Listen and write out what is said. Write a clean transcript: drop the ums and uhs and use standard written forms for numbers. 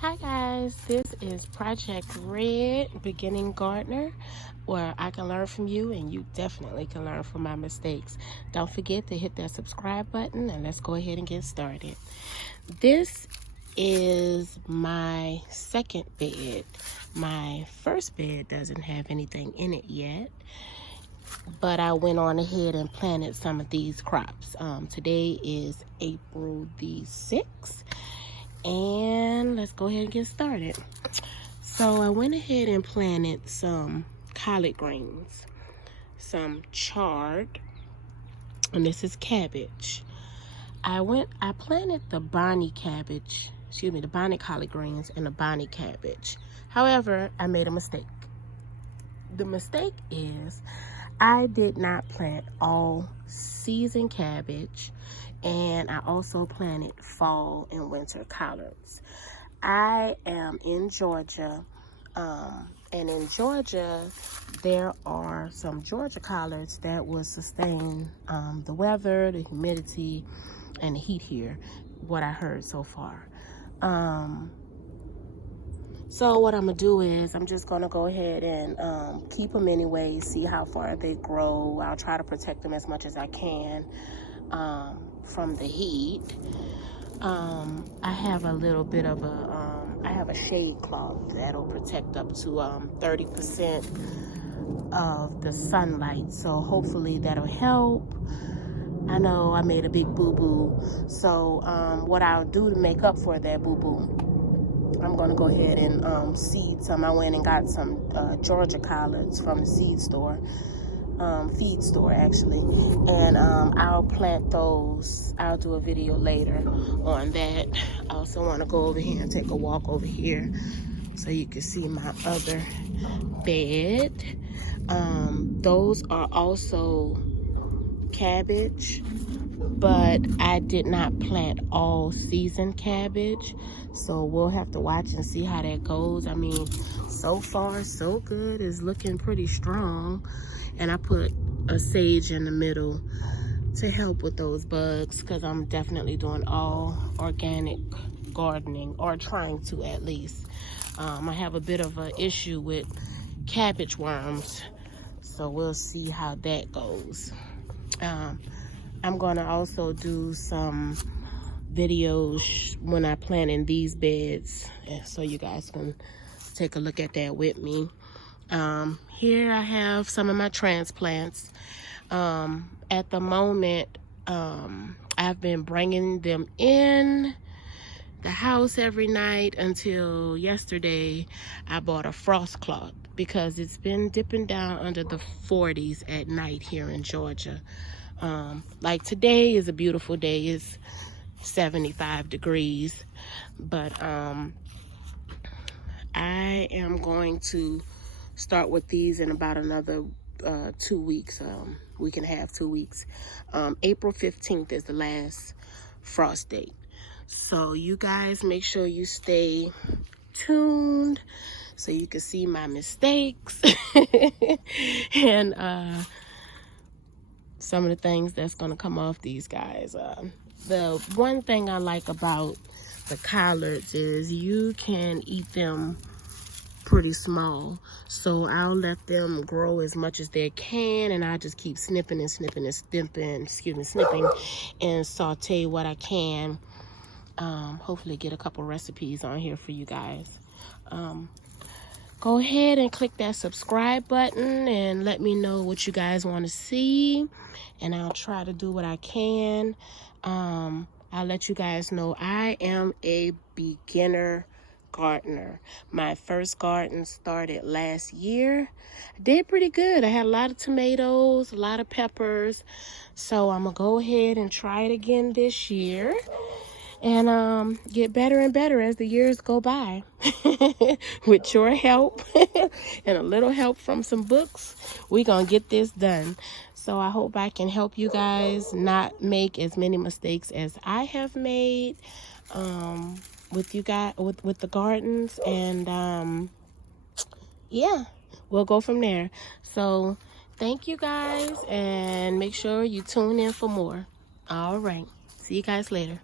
Hi guys, this is Project Red, Beginning Gardener, where I can learn from you and you definitely can learn from my mistakes. Don't forget to hit that subscribe button and let's go ahead and get started. This is my second bed. My first bed doesn't have anything in it yet, but I went on ahead and planted some of these crops. Today is April the 6th. And let's go ahead and get started. So I went ahead and planted some collard greens, some chard, and this is cabbage. I planted the Bonnie cabbage, the Bonnie collard greens and the Bonnie cabbage. However, I made a mistake. The mistake is I did not plant all season cabbage, and I also planted fall and winter collards. I am in Georgia, and in Georgia there are some Georgia collards that will sustain the weather, the humidity, and the heat here, what I heard so far. So what I'm gonna do is I'm just gonna go ahead and keep them anyway, see how far they grow. I'll try to protect them as much as I can from the heat. I have a little bit of I have a shade cloth that'll protect up to 30% of the sunlight, so hopefully that'll help. I know I made a big boo-boo, so what I'll do to make up for that boo-boo, I'm going to go ahead and seed some. I went and got some Georgia collards from the seed store, feed store actually, and I'll plant those. I'll do a video later on that. I also want to go over here and take a walk over here so you can see my other bed. Those are also cabbage, but I did not plant all season cabbage, so we'll have to watch and see how that goes. I mean, so far so good. It's looking pretty strong, and I put a sage in the middle to help with those bugs, because I'm definitely doing all organic gardening, or trying to at least. I have a bit of an issue with cabbage worms, so we'll see how that goes. I'm gonna also do some videos when I plant in these beds, so you guys can take a look at that with me. Here I have some of my transplants. At the moment, I've been bringing them in the house every night until yesterday. I bought a frost cloth because it's been dipping down under the 40s at night here in Georgia. Like today is a beautiful day. It's 75 degrees, but I am going to start with these in about another 2 weeks, week and a half, 2 weeks. April 15th is the last frost date, so you guys make sure you stay tuned so you can see my mistakes and some of the things that's going to come off these guys. The one thing I like about the collards is you can eat them pretty small, so I'll let them grow as much as they can, and I just keep snipping and snipping and snipping and saute what I can. Hopefully get a couple recipes on here for you guys. Go ahead and click that subscribe button and let me know what you guys want to see, and I'll try to do what I can. I'll let you guys know I am a beginner gardener. My first garden started last year. I did pretty good. I had a lot of tomatoes, a lot of peppers, so I'm gonna go ahead and try it again this year and get better and better as the years go by. With your help and a little help from some books, we're gonna get this done. So I hope I can help you guys not make as many mistakes as I have made with you guys, with the gardens, and yeah, we'll go from there. So thank you guys, and make sure you tune in for more. All right, see you guys later.